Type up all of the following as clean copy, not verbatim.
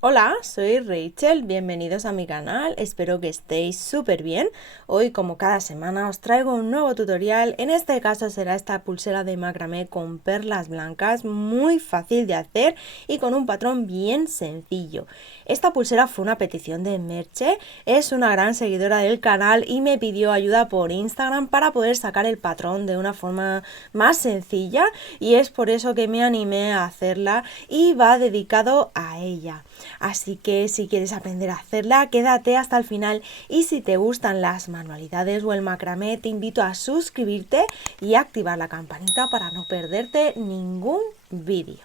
Hola, soy Rachel, bienvenidos a mi canal, espero que estéis súper bien. Hoy, como cada semana, os traigo un nuevo tutorial. En este caso será esta pulsera de macramé con perlas blancas, muy fácil de hacer y con un patrón bien sencillo. Esta pulsera fue una petición de Merche, es una gran seguidora del canal y me pidió ayuda por Instagram para poder sacar el patrón de una forma más sencilla, y es por eso que me animé a hacerla y va dedicado a ella. Así que si quieres aprender a hacerla, quédate hasta el final, y si te gustan las manualidades o el macramé, te invito a suscribirte y activar la campanita para no perderte ningún vídeo.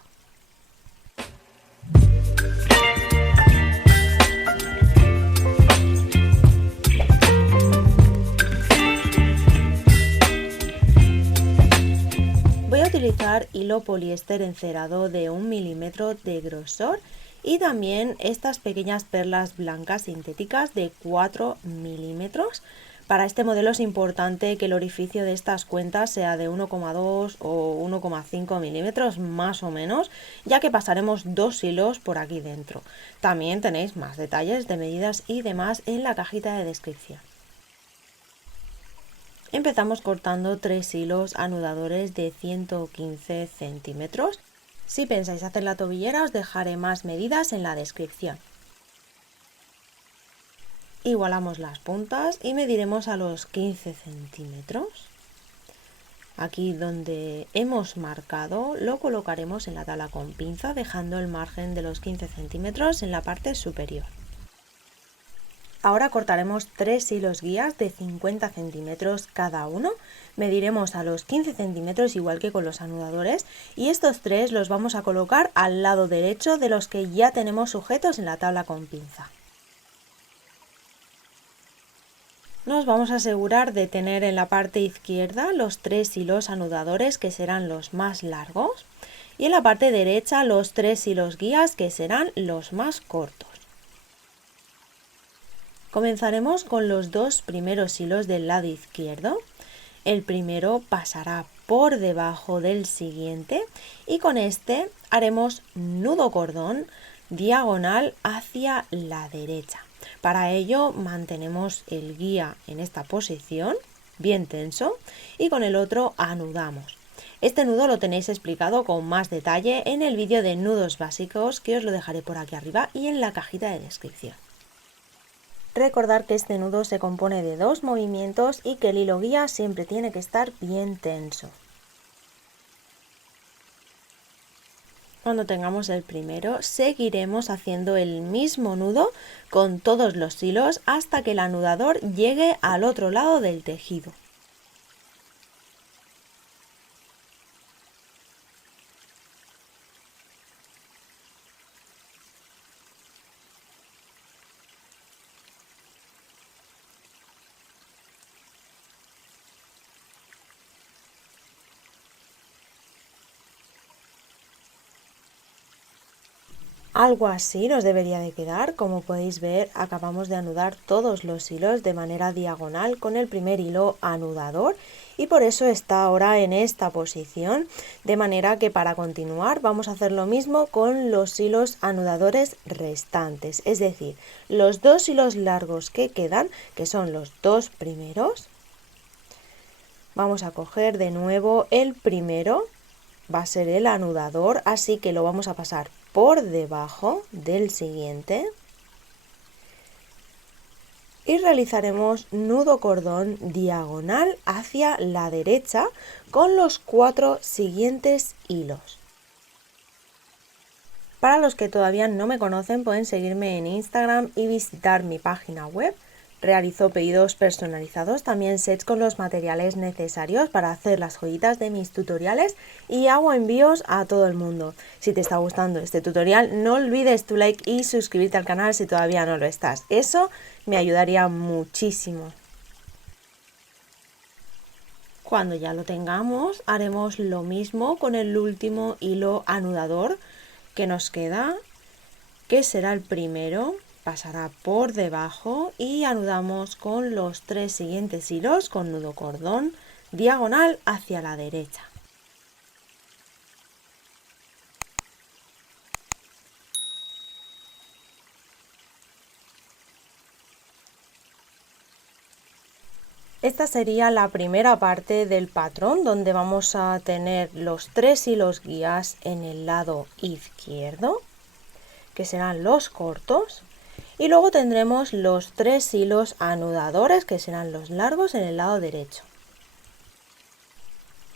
Voy a utilizar hilo poliéster encerado de 1 milímetro de grosor y también estas pequeñas perlas blancas sintéticas de 4 milímetros. Para este modelo es importante que el orificio de estas cuentas sea de 1,2 o 1,5 milímetros más o menos, ya que pasaremos 2 hilos por aquí dentro. También tenéis más detalles de medidas y demás en la cajita de descripción. Empezamos cortando 3 hilos anudadores de 115 centímetros. Si pensáis hacer la tobillera, os dejaré más medidas en la descripción. Igualamos las puntas y mediremos a los 15 centímetros. Aquí donde hemos marcado lo colocaremos en la tabla con pinza, dejando el margen de los 15 centímetros en la parte superior. Ahora cortaremos 3 hilos guías de 50 centímetros cada uno, mediremos a los 15 centímetros igual que con los anudadores, y estos 3 los vamos a colocar al lado derecho de los que ya tenemos sujetos en la tabla con pinza. Nos vamos a asegurar de tener en la parte izquierda los 3 hilos anudadores, que serán los más largos, y en la parte derecha los 3 hilos guías, que serán los más cortos. Comenzaremos con los 2 primeros hilos del lado izquierdo. El primero pasará por debajo del siguiente y con este haremos nudo cordón diagonal hacia la derecha. Para ello mantenemos el guía en esta posición, bien tenso, y con el otro anudamos. Este nudo lo tenéis explicado con más detalle en el vídeo de nudos básicos, que os lo dejaré por aquí arriba y en la cajita de descripción. Recordar que este nudo se compone de 2 movimientos y que el hilo guía siempre tiene que estar bien tenso. Cuando tengamos el primero, seguiremos haciendo el mismo nudo con todos los hilos hasta que el anudador llegue al otro lado del tejido. Algo así nos debería de quedar. Como podéis ver, acabamos de anudar todos los hilos de manera diagonal con el primer hilo anudador, y por eso está ahora en esta posición, de manera que para continuar vamos a hacer lo mismo con los hilos anudadores restantes, es decir, los 2 hilos largos que quedan, que son los 2 primeros. Vamos a coger de nuevo el primero, va a ser el anudador, así que lo vamos a pasar por debajo del siguiente y realizaremos nudo cordón diagonal hacia la derecha con los 4 siguientes hilos. Para los que todavía no me conocen, pueden seguirme en Instagram y visitar mi página web. Realizo pedidos personalizados, también sets con los materiales necesarios para hacer las joyitas de mis tutoriales, y hago envíos a todo el mundo. Si te está gustando este tutorial, no olvides tu like y suscribirte al canal si todavía no lo estás. Eso me ayudaría muchísimo. Cuando ya lo tengamos, haremos lo mismo con el último hilo anudador que nos queda, que será el primero. Pasará por debajo y anudamos con los 3 siguientes hilos con nudo cordón diagonal hacia la derecha. Esta sería la primera parte del patrón donde vamos a tener los 3 hilos guías en el lado izquierdo, que serán los cortos, y luego tendremos los 3 hilos anudadores, que serán los largos, en el lado derecho.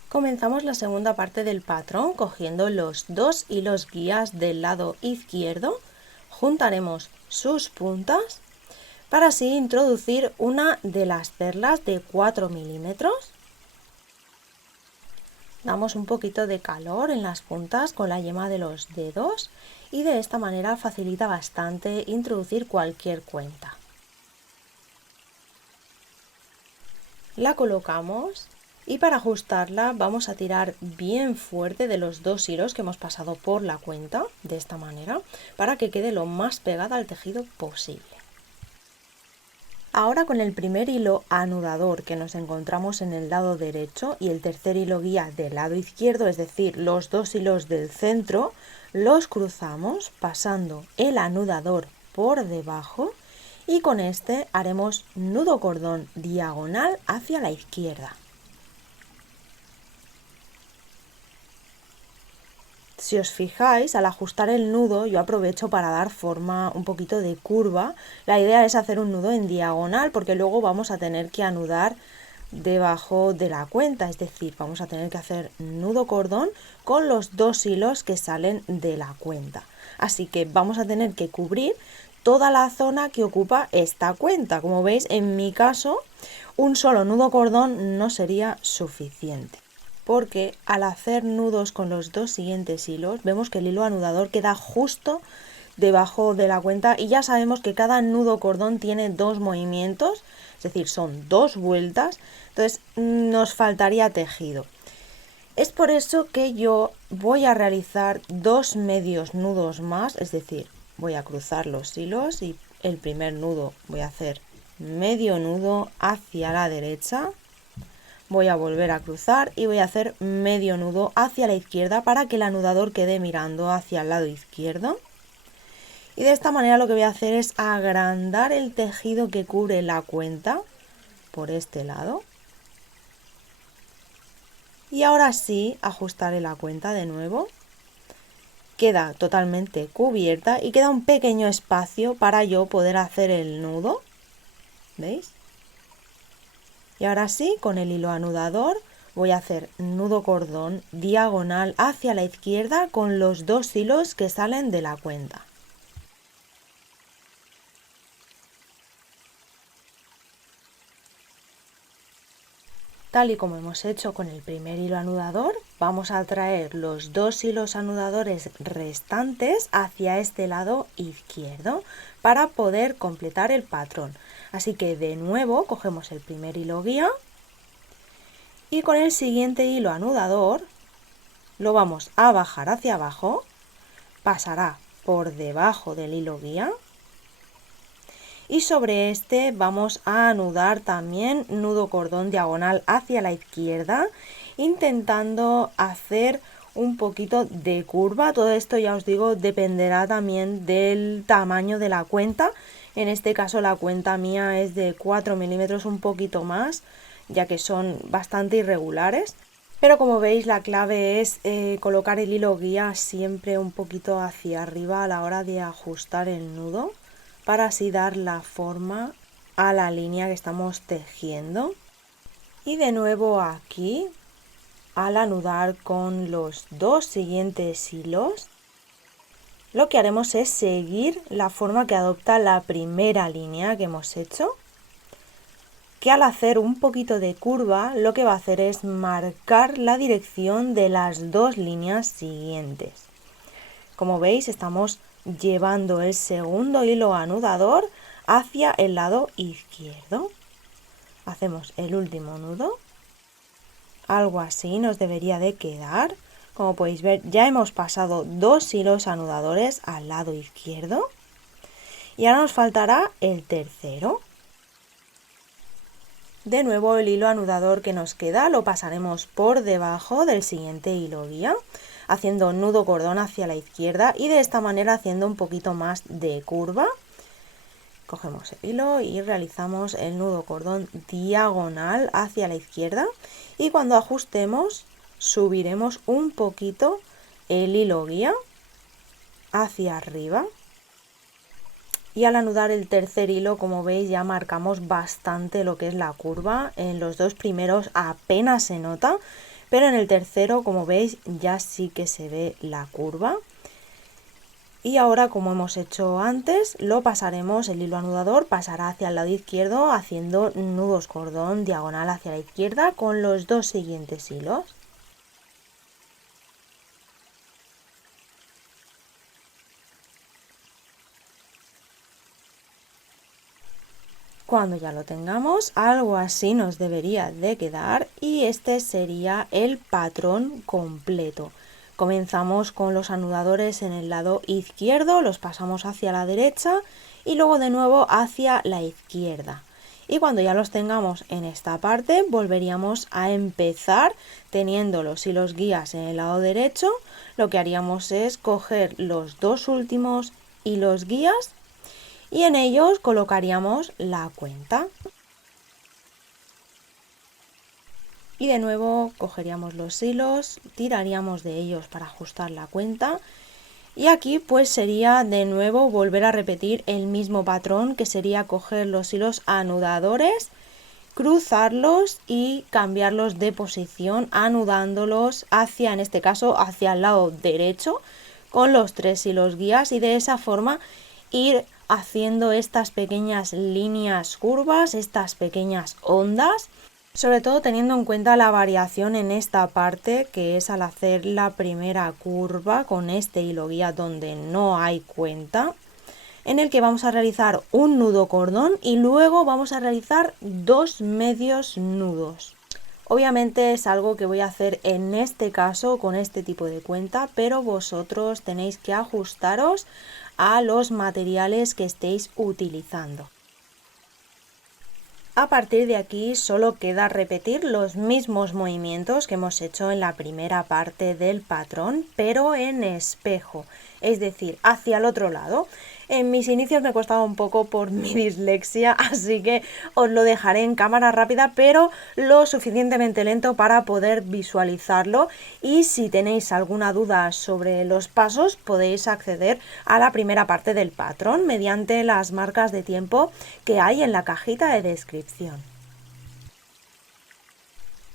Comenzamos la segunda parte del patrón cogiendo los 2 hilos guías del lado izquierdo, juntaremos sus puntas para así introducir una de las perlas de 4 milímetros. Damos un poquito de calor en las puntas con la yema de los dedos y de esta manera facilita bastante introducir cualquier cuenta. La colocamos y para ajustarla vamos a tirar bien fuerte de los 2 hilos que hemos pasado por la cuenta, de esta manera, para que quede lo más pegada al tejido posible. Ahora con el primer hilo anudador que nos encontramos en el lado derecho y el tercer hilo guía del lado izquierdo, es decir, los 2 hilos del centro, los cruzamos pasando el anudador por debajo y con este haremos nudo cordón diagonal hacia la izquierda. Si os fijáis, al ajustar el nudo yo aprovecho para dar forma un poquito de curva. La idea es hacer un nudo en diagonal porque luego vamos a tener que anudar debajo de la cuenta, es decir, vamos a tener que hacer nudo cordón con los 2 hilos que salen de la cuenta. Así que vamos a tener que cubrir toda la zona que ocupa esta cuenta. Como veis, en mi caso, un solo nudo cordón no sería suficiente, porque al hacer nudos con los 2 siguientes hilos vemos que el hilo anudador queda justo debajo de la cuenta y ya sabemos que cada nudo cordón tiene 2 movimientos, es decir, son 2 vueltas, entonces nos faltaría tejido. Es por eso que yo voy a realizar 2 medios nudos más, es decir, voy a cruzar los hilos y el primer nudo voy a hacer medio nudo hacia la derecha. Voy a volver a cruzar y voy a hacer medio nudo hacia la izquierda para que el anudador quede mirando hacia el lado izquierdo. Y de esta manera lo que voy a hacer es agrandar el tejido que cubre la cuenta por este lado. Y ahora sí, ajustaré la cuenta de nuevo. Queda totalmente cubierta y queda un pequeño espacio para yo poder hacer el nudo. ¿Veis? Y ahora sí, con el hilo anudador voy a hacer nudo cordón diagonal hacia la izquierda con los 2 hilos que salen de la cuenta. Tal y como hemos hecho con el primer hilo anudador, vamos a traer los 2 hilos anudadores restantes hacia este lado izquierdo para poder completar el patrón. Así que de nuevo cogemos el primer hilo guía y con el siguiente hilo anudador lo vamos a bajar hacia abajo, pasará por debajo del hilo guía y sobre este vamos a anudar también nudo cordón diagonal hacia la izquierda, intentando hacer un poquito de curva. Todo esto, ya os digo, dependerá también del tamaño de la cuenta. En este caso la cuenta mía es de 4 milímetros, un poquito más, ya que son bastante irregulares. Pero como veis, la clave es colocar el hilo guía siempre un poquito hacia arriba a la hora de ajustar el nudo, para así dar la forma a la línea que estamos tejiendo. Y de nuevo aquí, al anudar con los 2 siguientes hilos, lo que haremos es seguir la forma que adopta la primera línea que hemos hecho, que al hacer un poquito de curva lo que va a hacer es marcar la dirección de las 2 líneas siguientes. Como veis, estamos llevando el segundo hilo anudador hacia el lado izquierdo. Hacemos el último nudo, algo así nos debería de quedar. Como podéis ver, ya hemos pasado 2 hilos anudadores al lado izquierdo y ahora nos faltará el tercero. De nuevo el hilo anudador que nos queda lo pasaremos por debajo del siguiente hilo guía, haciendo nudo cordón hacia la izquierda y de esta manera haciendo un poquito más de curva. cogemos el hilo y realizamos el nudo cordón diagonal hacia la izquierda, y cuando ajustemos subiremos un poquito el hilo guía hacia arriba, y al anudar el tercer hilo, como veis, ya marcamos bastante lo que es la curva. En los dos primeros apenas se nota, pero en el tercero, como veis, ya sí que se ve la curva. Y ahora, como hemos hecho antes, lo pasaremos, el hilo anudador pasará hacia el lado izquierdo haciendo nudos cordón diagonal hacia la izquierda con los dos siguientes hilos. Cuando ya lo tengamos, algo así nos debería de quedar, y este sería el patrón completo. Comenzamos con los anudadores en el lado izquierdo, los pasamos hacia la derecha y luego de nuevo hacia la izquierda. Y cuando ya los tengamos en esta parte, volveríamos a empezar teniendo los hilos guías en el lado derecho. Lo que haríamos es coger los dos últimos hilos guías y en ellos colocaríamos la cuenta. Y de nuevo cogeríamos los hilos, tiraríamos de ellos para ajustar la cuenta, y aquí pues sería de nuevo volver a repetir el mismo patrón, que sería coger los hilos anudadores, cruzarlos y cambiarlos de posición, anudándolos hacia, en este caso, hacia el lado derecho con los tres hilos guías, y de esa forma ir haciendo estas pequeñas líneas curvas, estas pequeñas ondas, sobre todo teniendo en cuenta la variación en esta parte, que es al hacer la primera curva con este hilo guía donde no hay cuenta, en el que vamos a realizar un nudo cordón y luego vamos a realizar dos medios nudos. Obviamente es algo que voy a hacer en este caso con este tipo de cuenta, pero vosotros tenéis que ajustaros a los materiales que estéis utilizando. A partir de aquí solo queda repetir los mismos movimientos que hemos hecho en la primera parte del patrón, pero en espejo, es decir, hacia el otro lado. En mis inicios me costaba un poco por mi dislexia, así que os lo dejaré en cámara rápida, pero lo suficientemente lento para poder visualizarlo. Y si tenéis alguna duda sobre los pasos, podéis acceder a la primera parte del patrón mediante las marcas de tiempo que hay en la cajita de descripción.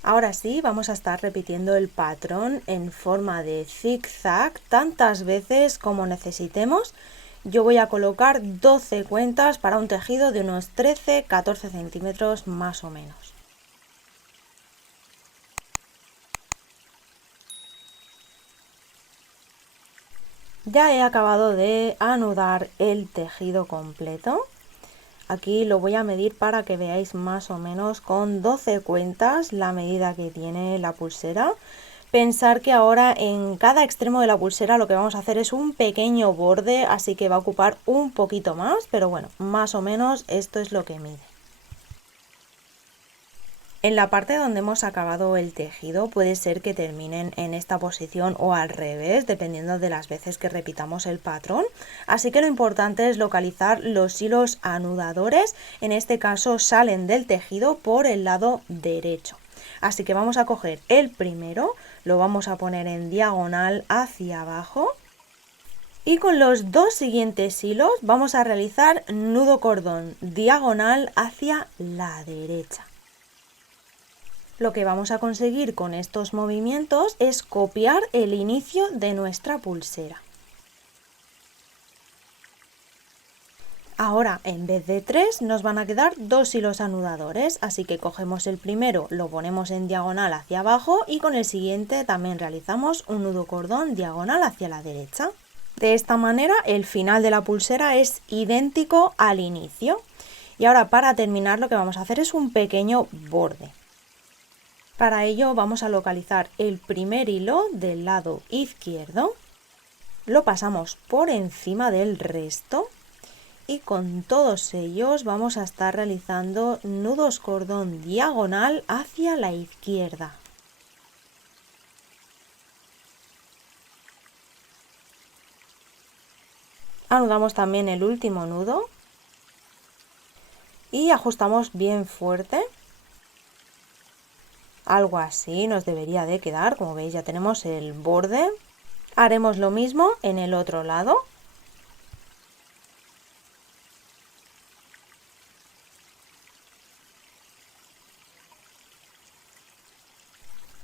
Ahora sí, vamos a estar repitiendo el patrón en forma de zigzag tantas veces como necesitemos. Yo voy a colocar 12 cuentas para un tejido de unos 13-14 centímetros más o menos. Ya he acabado de anudar el tejido completo. Aquí lo voy a medir para que veáis más o menos con 12 cuentas la medida que tiene la pulsera. Pensar que ahora en cada extremo de la pulsera lo que vamos a hacer es un pequeño borde, así que va a ocupar un poquito más, pero bueno, más o menos esto es lo que mide. En la parte donde hemos acabado el tejido puede ser que terminen en esta posición o al revés, dependiendo de las veces que repitamos el patrón. Así que lo importante es localizar los hilos anudadores. En este caso salen del tejido por el lado derecho. Así que vamos a coger el primero, lo vamos a poner en diagonal hacia abajo. Y con los dos siguientes hilos vamos a realizar nudo cordón diagonal hacia la derecha. Lo que vamos a conseguir con estos movimientos es copiar el inicio de nuestra pulsera. Ahora, en vez de 3, nos van a quedar 2 hilos anudadores, así que cogemos el primero, lo ponemos en diagonal hacia abajo y con el siguiente también realizamos un nudo cordón diagonal hacia la derecha. De esta manera, el final de la pulsera es idéntico al inicio. Y ahora, para terminar, lo que vamos a hacer es un pequeño borde. Para ello vamos a localizar el primer hilo del lado izquierdo, lo pasamos por encima del resto y con todos ellos vamos a estar realizando nudos cordón diagonal hacia la izquierda. Anudamos también el último nudo y ajustamos bien fuerte. Algo así nos debería de quedar. Como veis, ya tenemos el borde. Haremos lo mismo en el otro lado.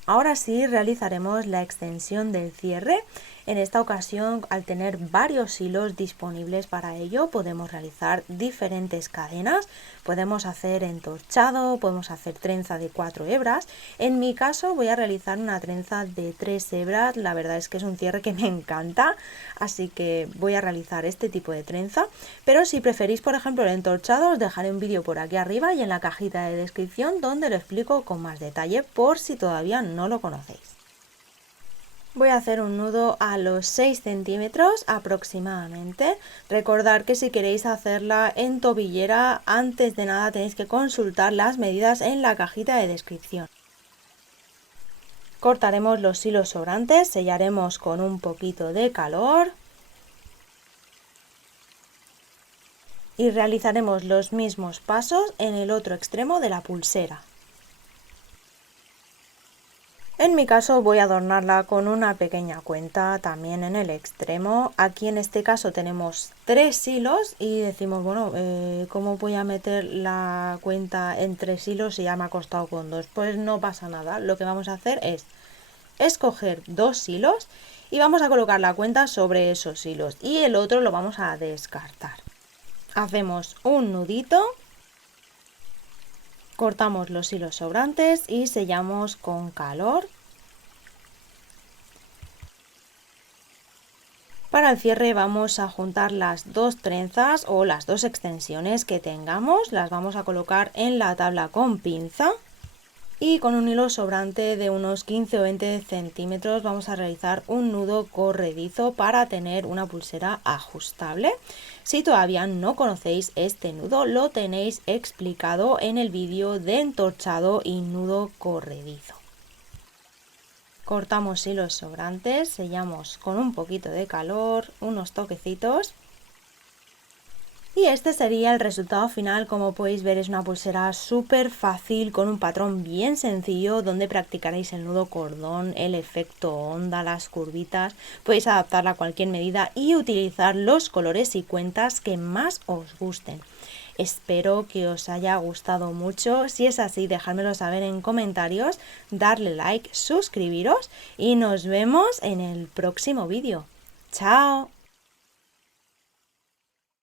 Ahora sí realizaremos la extensión del cierre. En esta ocasión, al tener varios hilos disponibles para ello, podemos realizar diferentes cadenas. Podemos hacer entorchado, podemos hacer trenza de 4 hebras. En mi caso voy a realizar una trenza de 3 hebras. La verdad es que es un cierre que me encanta, así que voy a realizar este tipo de trenza. Pero si preferís, por ejemplo, el entorchado, os dejaré un vídeo por aquí arriba y en la cajita de descripción donde lo explico con más detalle por si todavía no lo conocéis. Voy a hacer un nudo a los 6 centímetros aproximadamente. Recordad que si queréis hacerla en tobillera, antes de nada tenéis que consultar las medidas en la cajita de descripción. Cortaremos los hilos sobrantes, sellaremos con un poquito de calor y realizaremos los mismos pasos en el otro extremo de la pulsera. En mi caso voy a adornarla con una pequeña cuenta también en el extremo. Aquí en este caso tenemos 3 hilos y decimos, bueno, ¿cómo voy a meter la cuenta en 3 hilos si ya me ha costado con 2? Pues no pasa nada. Lo que vamos a hacer es escoger 2 hilos y vamos a colocar la cuenta sobre esos hilos y el otro lo vamos a descartar. Hacemos un nudito. Cortamos los hilos sobrantes y sellamos con calor. Para el cierre vamos a juntar las 2 trenzas o las 2 extensiones que tengamos, las vamos a colocar en la tabla con pinza y con un hilo sobrante de unos 15 o 20 centímetros vamos a realizar un nudo corredizo para tener una pulsera ajustable. Si todavía no conocéis este nudo, lo tenéis explicado en el vídeo de entorchado y nudo corredizo. Cortamos hilos sobrantes, sellamos con un poquito de calor, unos toquecitos. Y este sería el resultado final. Como podéis ver, es una pulsera súper fácil con un patrón bien sencillo donde practicaréis el nudo cordón, el efecto onda, las curvitas. Podéis adaptarla a cualquier medida y utilizar los colores y cuentas que más os gusten. Espero que os haya gustado mucho. Si es así, dejádmelo saber en comentarios, darle like, suscribiros y nos vemos en el próximo vídeo. ¡Chao!